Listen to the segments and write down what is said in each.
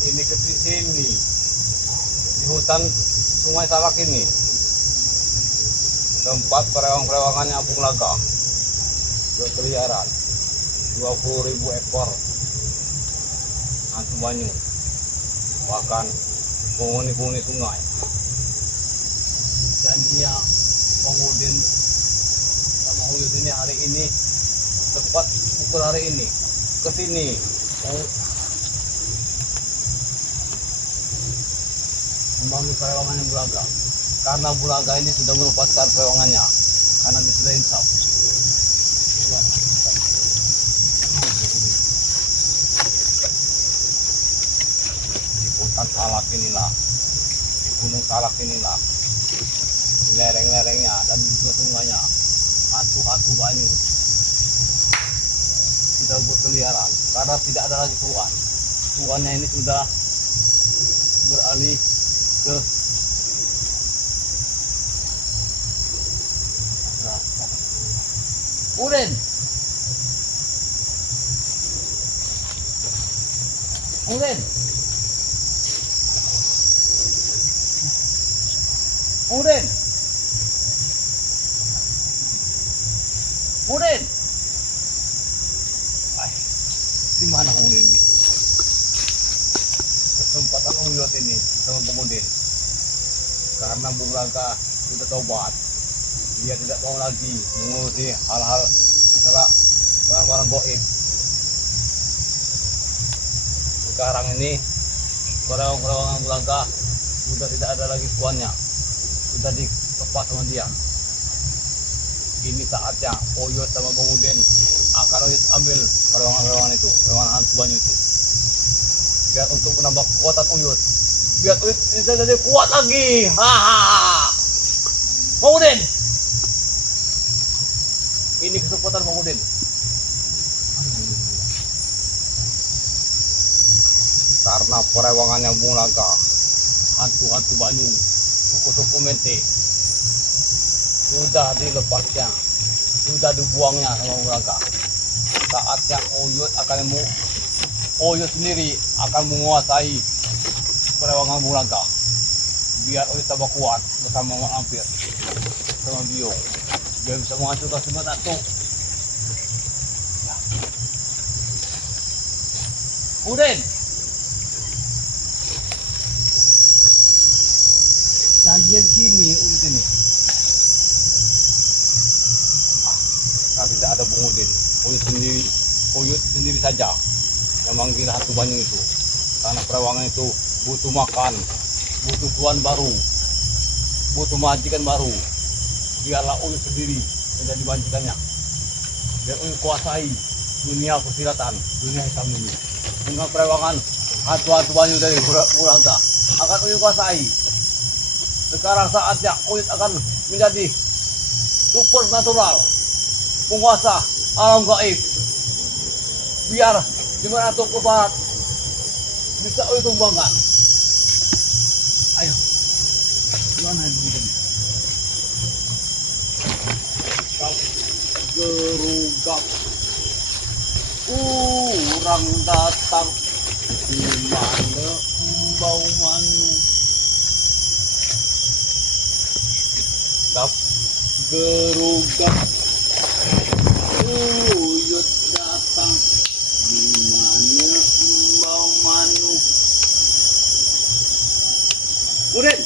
ini ke sini di hutan Sungai Salak ini, tempat perewang-perewangannya Ampung Laga berkeliaran 20.000 ekor hantu banyu, bahkan penghuni-penghuni sungai. Janjinya Pengudin sama Uyut ini hari ini tepat pukul hari ini ke sini membangun perewangannya Bulaga, karena Bulaga ini sudah melepaskan perewangannya karena dia sudah insaf. Di hutan Salak inilah, di Gunung Salak inilah, di lereng-lerengnya dan juga sungainya, hantu-hantu banyu sudah berkeliaran karena tidak ada lagi tuan. Tuannya ini sudah beralih ke Udin. Udin. Udin. Udin. Di mana Udin ini? Kesempatan Uyut ini sama Pengudin, karena Bung Langka sudah tobat, dia tidak mau lagi mengurusi hal-hal masalah barang-barang goib. Sekarang ini perewangan Bung Langka sudah tidak ada lagi tuannya, sudah dilepas sama dia. Ini saatnya Uyut sama Pengudin akan Uyut ambil perewangan itu, perewangan hantu banyu itu, biar untuk menambah kekuatan Uyut, biar Uyut bisa jadi kuat lagi. Hahaha. Pengudin, ini kesempatan Pengudin. Karena perewangannya Bung Langka, hantu-hantu banyu, suku-suku mente sudah dilepasnya, sudah dibuangnya sama Bung Langka. Saatnya Uyut sendiri akan menguasai perewangan Bung Langka, biar Uyut tambah kuat bersama Lampir sama Biong, biar bisa menghancurkan semua satu. Udin, janjian sini Uyut ini. Tapi tidak ada Bung Udin, Uyut sendiri saja yang manggil hantu banyu itu, karena perewangan itu butuh makan, butuh tuan baru, butuh majikan baru. Biarlah Uyut sendiri menjadi majikannya, biar Uyut kuasai dunia persilatan, dunia hitam ini. Dengan perewangan hantu-hantu banyu dari Bung Langka akan Uyut kuasai. Sekarang saatnya Uyut akan menjadi supernatural, penguasa alam gaib, biar dimanapun ke barat bisa Uyut tumbangkan. Ayo, gimana ini? Gerugap, orang datang di mana bau manu. Gap, gerugap, Uyut datang di mana bau manu. Udin,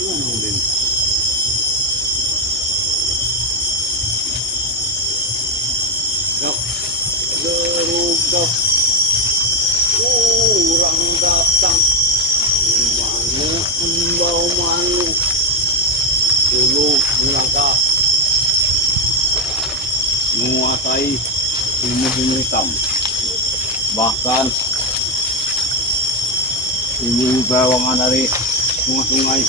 gimana Udin? Gap, gerugap, orang datang di mana bau manu. Dulu Bung Langka menguasai ilmu hitam, bahkan ilmu perewangan dari sungai-sungai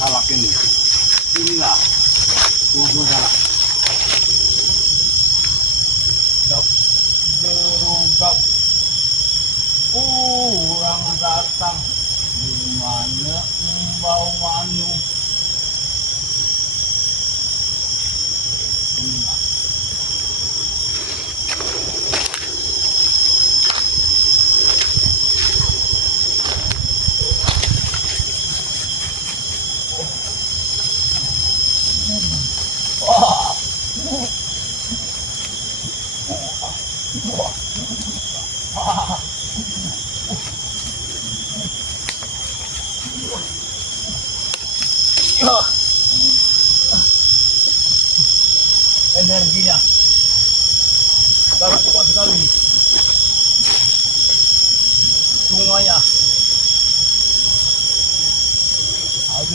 Salak ini. Inilah sungai Salak. Gap, gerugap, orang datang di mana bau manu.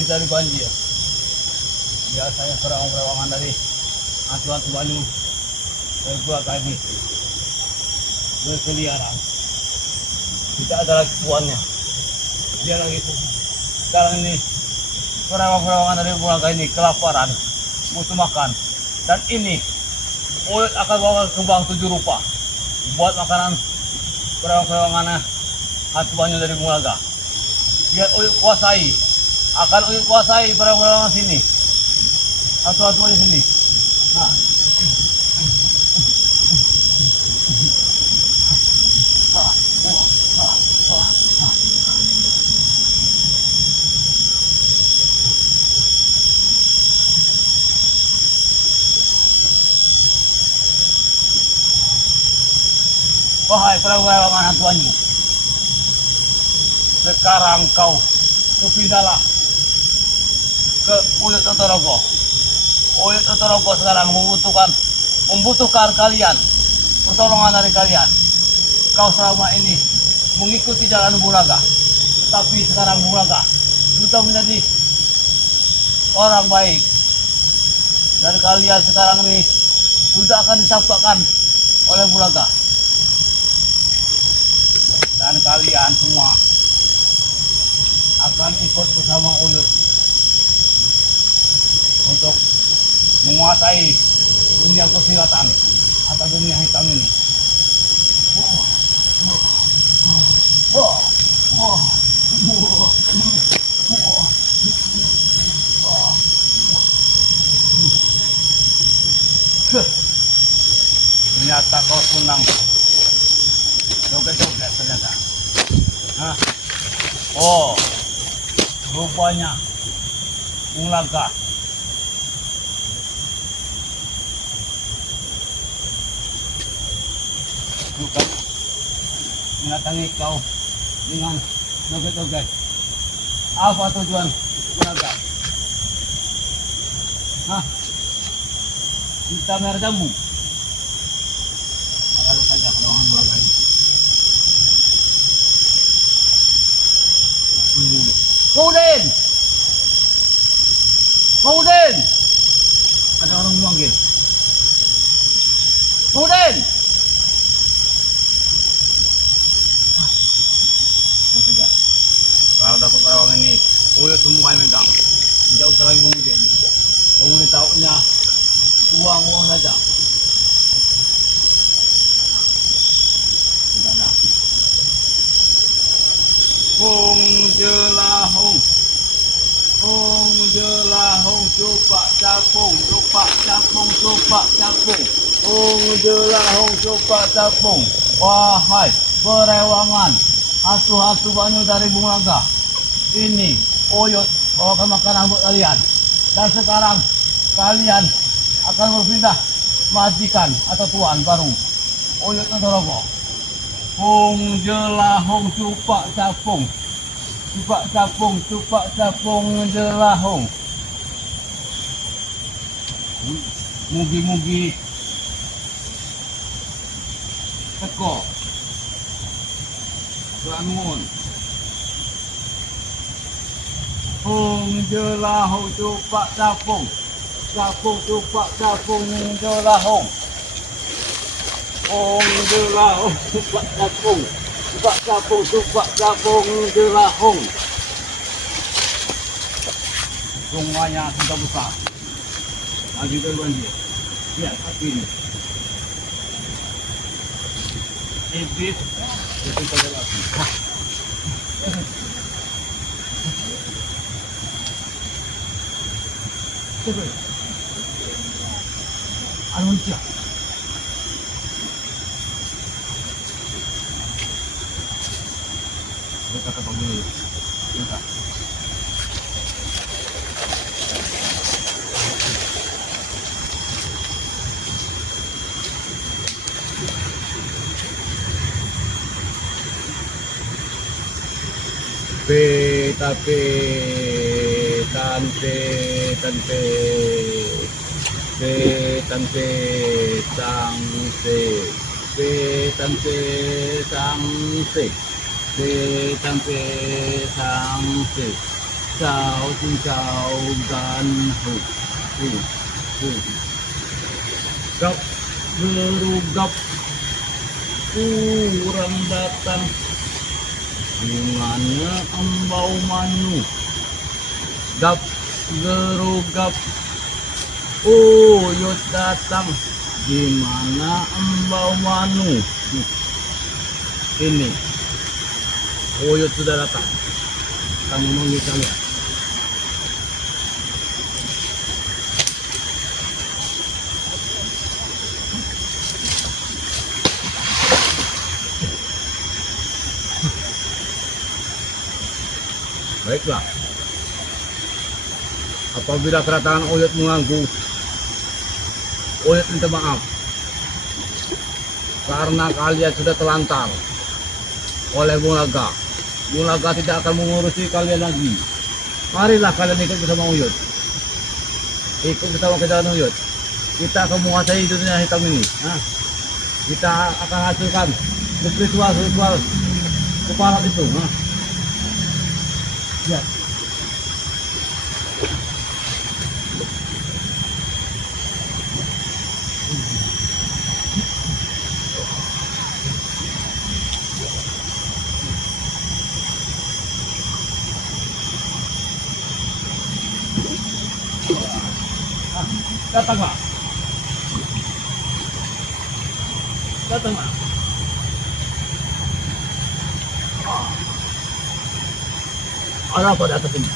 dari banjir. Biasanya perawang-perawangan dari hantu-hantu Banyu dari Bulaga ini berkeliaran. Tidak ada lagi tuannya. Dia lagi sekarang ini perawang-perawangan dari Bulaga ini kelaparan, butuh makan. Dan ini Uyut akan bawa kembang 7 rupa buat makanan perawang-perawangan hantu Banyu dari Bulaga. Biar Uyut kuasai, akan Uyut kuasai perawang-perawangan sini, hantu-hantu di sini. Nah. Wahai perawang-perawangan hantu Banyu, sekarang kau berpindahlah ke Uyut Totorogo. Uyut Totorogo sekarang membutuhkan kalian, pertolongan dari kalian. Kau selama ini mengikuti jalan Bulaga, tetapi sekarang Bulaga sudah menjadi orang baik. Dan kalian sekarang ini sudah akan disatukan oleh Bulaga. Dan kalian semua akan ikut bersama Uyut untuk menguasai dunia kesilatan atau dunia hitam ini. Ternyata kau senang joget-joget ternyata. Hah? Oh, rupanya Bulaga bukan mendatangi kau dengan joget-joget. Apa tujuan Bulaga? Hah? Kita merah jambu. Lalu saja peluang Bulaga ini. Maudin! Maudin! Ada orang memanggil. Maudin! Kalau dapat perawang ini, Uyut semua yang megang. Tidak usah lagi Maudin. Maudin tahunya uang saja. Tidak ada. Hong jelahong, hong jelahong, copak capung, copak capung, copak capung, hong jelahong, copak capung. Wahai perewangan, hantu-hantu Banyu dari Bulaga, ini Uyut bawakan makanan buat kalian. Dan sekarang kalian akan berpindah majikan atau tuan baru Uyut Totorogo. Hong jelahong cupak capung, cupak capung, cupak capung jelahong. Mugi-mugi teko Lamun. Hong jelahong cupak capung, capung cupak capung jelahong. Hong jelahong cupak capung, cupak capung, cupak capung jelahong. Sungainya sudah besar, lagi berbanjir. Lihat api ini. Iblis itu pada api. Coba. Anuncia. Kita ketemu dulu. Kita. Tapi tante cincau cincau gan hu hu hu gap gerugap kurang datang bunganya embau manu gap gerugap uyut datang gimana embau manu ini uyut sudah datang kami memanggil kalian. Baiklah, apabila kedatangan uyut mengganggu, uyut minta maaf karena kalian sudah telantar oleh Bulaga. Bulaga tidak akan mengurusi kalian lagi. Marilah kalian ikut bersama uyut, ikut bersama ke jalan uyut. Kita akan menguasai dunia hitam ini. Kita akan hasilkan ritual kepala itu. Ya. Datanglah. Datanglah. Ada apa di atas ini?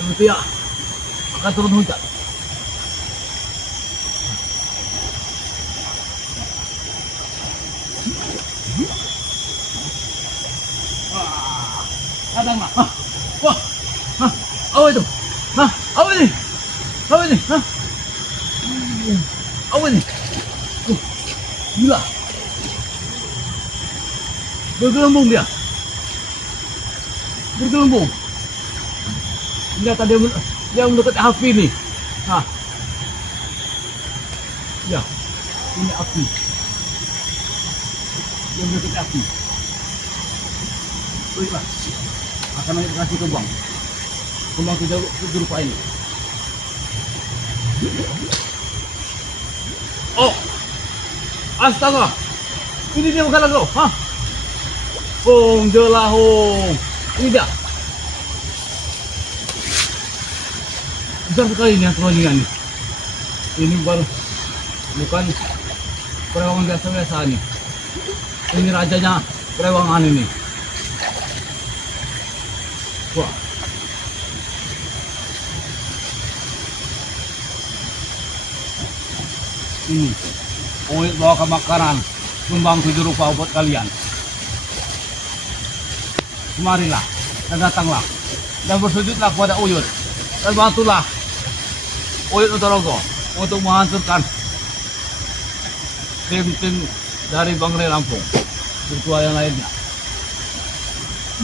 Seperti ya akan turun hujan. Datanglah. Wah, apa itu? Apa ini? Apa ini? Apa ini? Gila. Bergelembung dia. Bergelembung. Ternyata dia mendekati api nih. Ya, ini api. Dia mendekati api. Baiklah, akan naik kasih kembang. Kembang tidak berupa ini. Oh, astaga, ini dia bukan lagi. Hong jelahong, ini dia. Besar sekali ini perundingan ini. Ini bukan perewangan biasa-biasa nih. Ini rajanya perewangan ini. Wah. Ini uyut bawa ke makanan kembang 7 rupa buat kalian. Marilah dan datanglah dan bersujudlah kepada uyut dan bantulah uyut Utorogo untuk menghancurkan tim-tim dari Bangre Lampung virtual yang lainnya.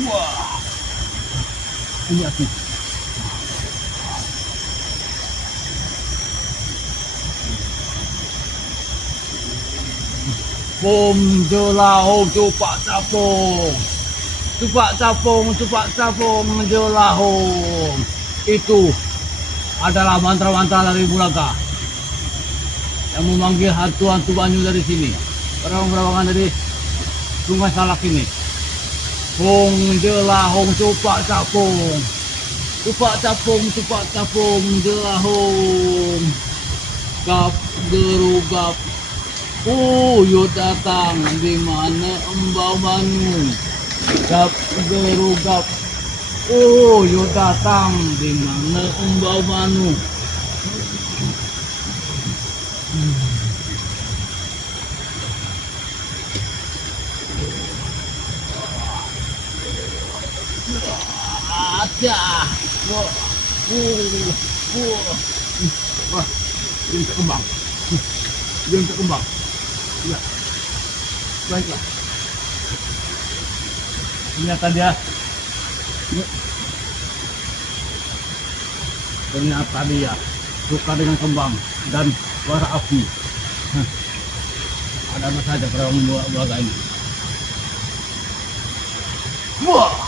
Wah, ini aktif. Bom jelahong cupak capung, cupak capung jelahong. Itu adalah mantra-mantra dari Bulaga yang memanggil hantu-hantu Banyu dari sini, perawang-perawangan dari Sungai Salak ini. Bom jelahong cupak capung jelahong. Gap gerugap uyut datang di mana embau Banyu. Gap gerugap uyut datang di mana embau Banyu. Ada. Wah, ini kembang. Dia untuk kembang. Ya. Baiklah. Ternyata dia suka dengan kembang dan suara api. Ada apa saja perawang Bulaga ini. Wah.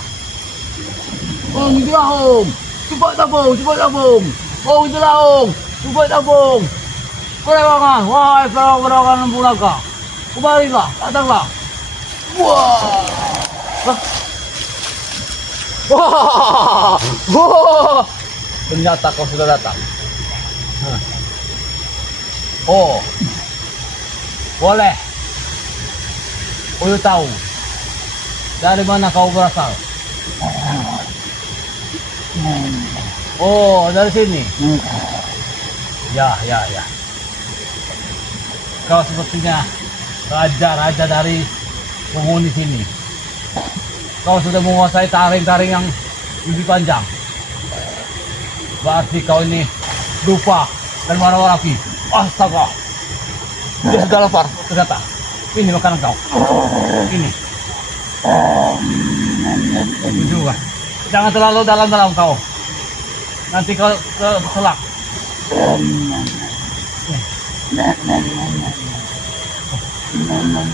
itulah Om. Cepat tabung, cepat tabung. Itulah Om. Cepat tabung. Perewangan, wahai perewangan Lembu Naga. Kembalilah, datanglah. Wah. Wah. Wah. Ternyata kau sudah datang. Oh. Boleh. Uyut tahu. Dari mana kau berasal? Oh, dari sini. Ya. Kau sepertinya raja dari penghuni sini. Kau sudah menguasai taring-taring yang lebih panjang. Berarti kau ini lupa dan marah api. Astaga. Dia sudah lapar ternyata. Ini makanan kau. Ini. Ini juga. Jangan terlalu dalam-dalam kau. Nanti kau terselak.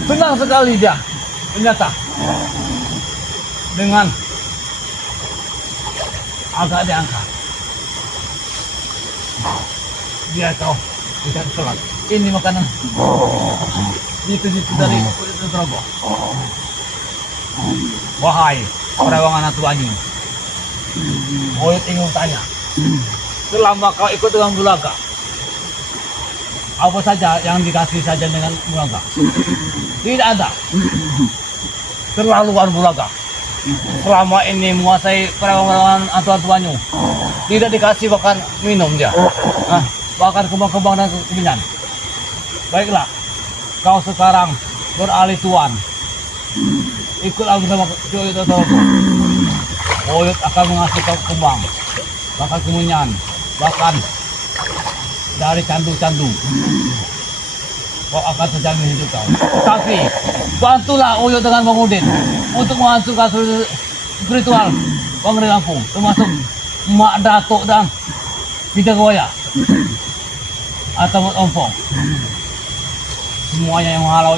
Senang sekali dia. Ternyata. Dengan agak diangkat. Dia kau tidak terselak. Ini makanan. Itu dari kulit teroboh. Wahai perewangan Atu Banyu, Oyut ingin tanya, selama kau ikut dengan Bulaga, apa saja yang dikasih saja dengan Bulaga? Tidak ada. Terlaluan Bulaga. Selama ini menguasai perewangan Atu Banyu, tidak dikasih bahkan minum dia, bahkan kembang-kembang dan kemenyan. Baiklah, kau sekarang beralih tuan. Ikut aku sama Oyut atau Oyut akan mengasih kau kembang, bahkan kemenyan, bahkan dari candu-candu. Kau akan terjamin hidup kau. Tapi bantulah Oyut dengan Bang Udin untuk menghancurkan spiritual Bangri Lampung, termasuk Mak Datuk dan Kijagawaya atau Mat Ompong. Semuanya yang menghalau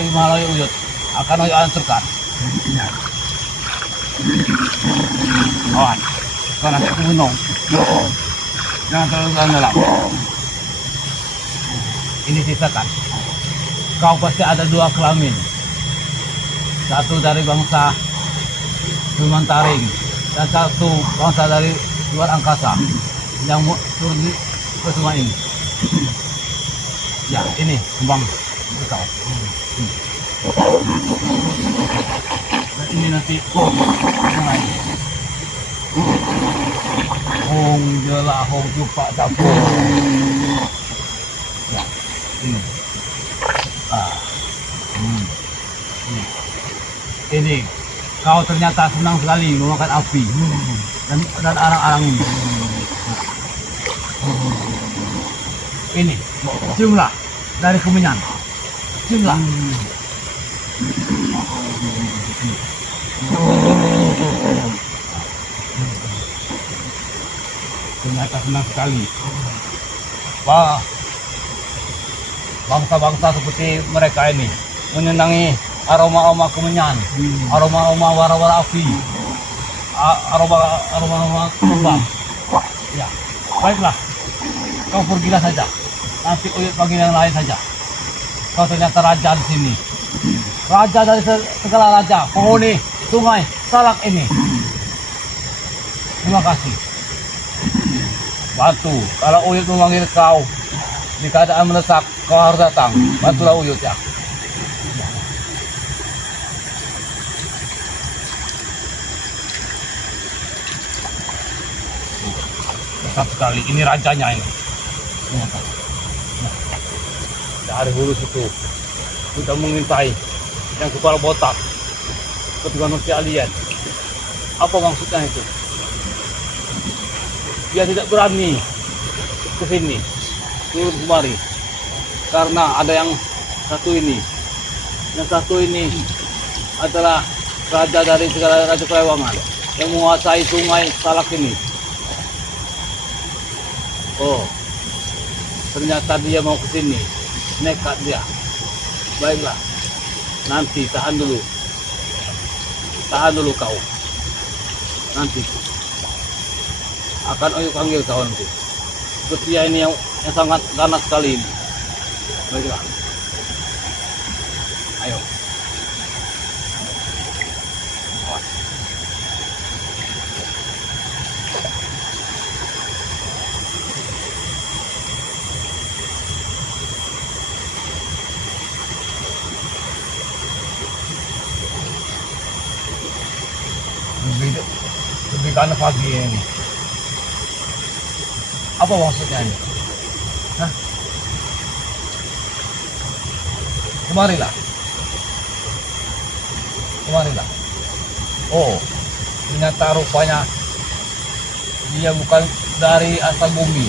Oyut akan Oyut hancurkan. Awas, kau nanti aku bunuh. Jangan terlalu dalam. Ini sisakan. Kau pasti ada 2 kelamin. Satu dari bangsa Sumantaring dan satu bangsa dari luar angkasa yang turun ke sungai ini. Ya, ini kembang kau. Dan ini nanti sungai. Hong jelah hong jupak dapur. Ya, ini. Ini kau ternyata senang sekali memakan api dan arang-arang ini. Ini ciumlah dari kemenyan. Ciumlah. Ternyata senang sekali. Wah, bangsa-bangsa seperti mereka ini menyenangi aroma-aroma kemenyan, aroma-aroma wara-wara api, aroma-aroma kembang. Ya, baiklah, kau pergilah saja. Nanti Oyut panggil yang lain saja. Kau ternyata raja di sini. Raja dari segala raja, penghuni sungai Salak ini. Terima kasih. Bantu, kalau Oyut memanggil kau di keadaan mendesak, kau harus datang. Bantulah Oyut ya. Besar sekali, ini rajanya ini. Dari hulu situ sudah mengintai yang kepala botak ketika manusia alien. Apa maksudnya itu? Dia tidak berani ke sini, turun kemari, karena ada yang satu ini. Yang satu ini adalah raja dari segala raja perewangan yang menguasai sungai Salak ini. Oh, ternyata dia mau ke sini, nekat dia. Baiklah, nanti tahan dulu kau. Nanti akan Oyo panggil kawanku. Setia ini yang sangat ganas sekali ini. Baiklah. Ayo. Awas. Lebih karena pagi ini. Apa maksudnya ini? Hah? Kemarilah. Kemarilah. Oh, ternyata rupanya dia bukan dari asal bumi,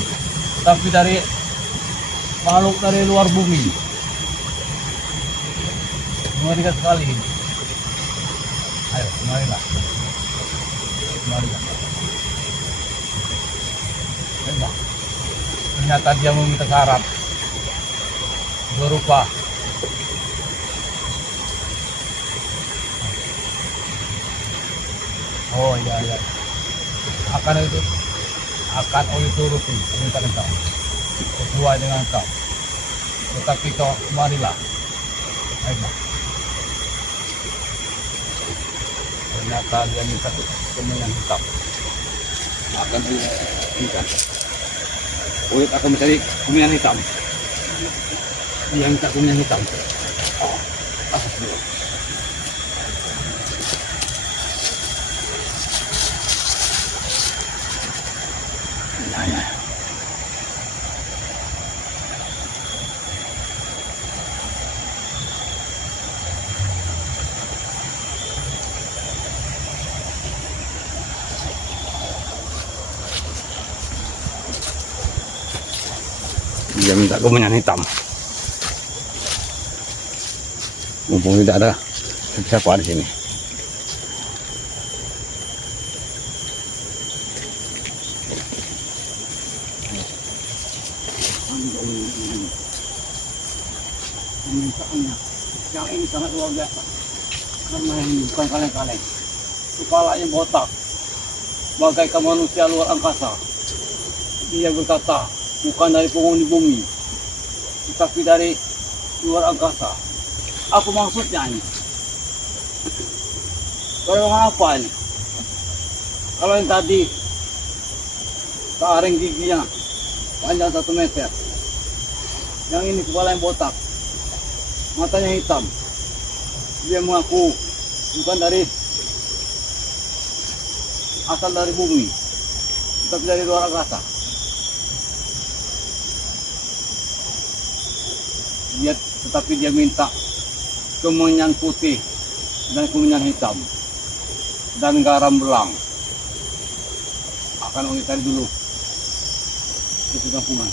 tapi dari makhluk dari luar bumi. Mengerikan sekali ini. Ayo, kemarilah. Kemarilah. Tembak. Ternyata dia meminta syarat berupa oh iya akan Oyo turuti permintaan kau sesuai dengan kau, tetapi kau kemarilah. Baiklah. Ternyata dia minta kemenyan hitam. Akan Oyo minta. Oyo akan mencari kemenyan hitam. Dia minta kemenyan hitam. Ya. Dia minta kemenyan hitam. Mumpung tidak ada siapa di sini. Permintaannya yang ini sangat luar biasa, karena ini bukan kaleng-kaleng. Kepalanya botak, bagaikan manusia luar angkasa. Dia berkata, bukan dari penghuni bumi, tetapi dari luar angkasa. Apa maksudnya ini? Golongan apa ini? Kalau yang tadi taring giginya panjang 1 meter, yang ini kepala yang botak, matanya hitam. Dia mengaku bukan dari asal dari bumi, tetapi dari luar angkasa. Tetapi dia minta kemenyan putih dan kemenyan hitam dan garam belang. Akan Oyo cari dulu itu kampungan.